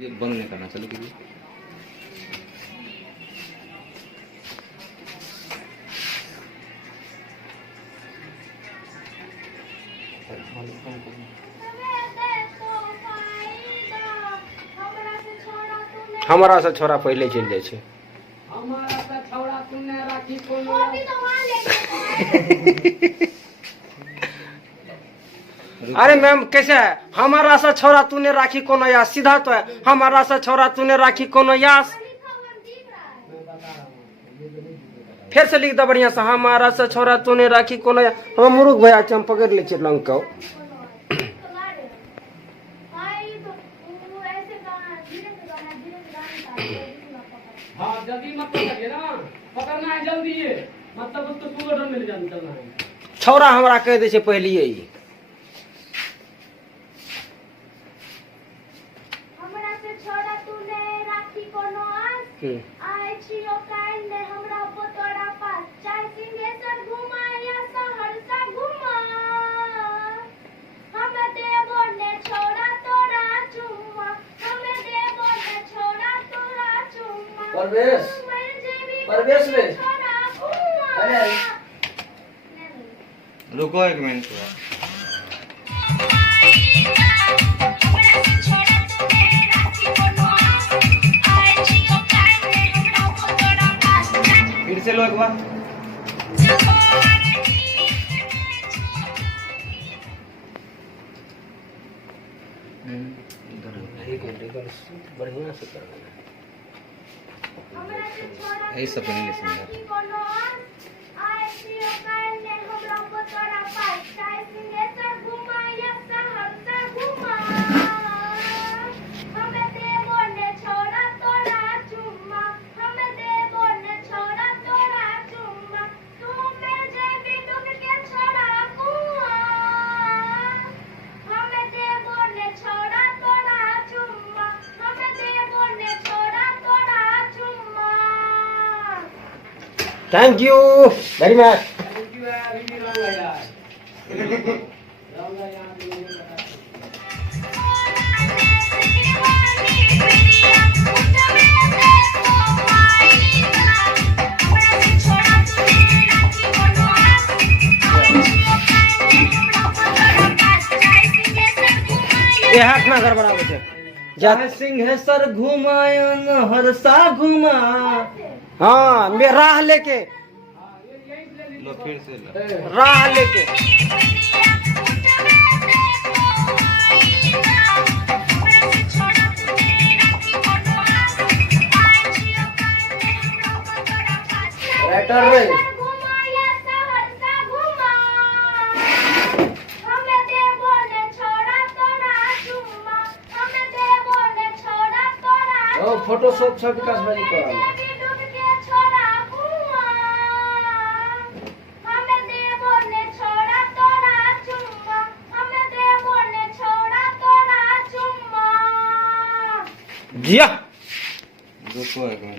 ये बंद नहीं करना, चलो कीजिए। हमारा से छोरा पहले चल जाए छे। अरे मैम कैसे है? हमारा सा छोरा तूने राखी कोनो यास, सीधा तो है हमारा सा छोरा तूने राखी कोनो यास। फिर से लिख दो बढ़िया सा, हमारा सा छोरा तूने राखी कोनो यास। हम मुरुख भैया हम पकड़ ले लंग को। हाँ जल्दी मत पकड़िए ना, पकड़ना है जल्दी है, मतलब उसको पूरा डर मिल जाना है। छोरा हमरा कह दे छे पहले ही। हमरा से छोरा तूने राखी कोनो आस, आए छियो कांड हमरा पोतोरा पास, चाहे सिंहेश्वर घुमा या सहरसा घुमा, हमें देबो ने छोरा तोरा चुम्मा, हमें देबो ने छोरा तोरा चुम्मा। परवेश परवेश रे, अरे रुको एक मिनट। फिर से लो एक बार। बढ़िया से कर। यही सब नहीं ले समझा। Thank you very much. Thank you यार, अभी भी रंग है यार। रंग है यार, ये हाथ ना गड़बड़ा बचे। जहाँ सिंहेश्वर घुमाया न हरसा घुमा। हाँ मैं राह लेके, लो फिर से लो। राह लेके। राइटर रे ओ फोटोशॉप सब विकास भाई करा। जिया रुको एक मिनट।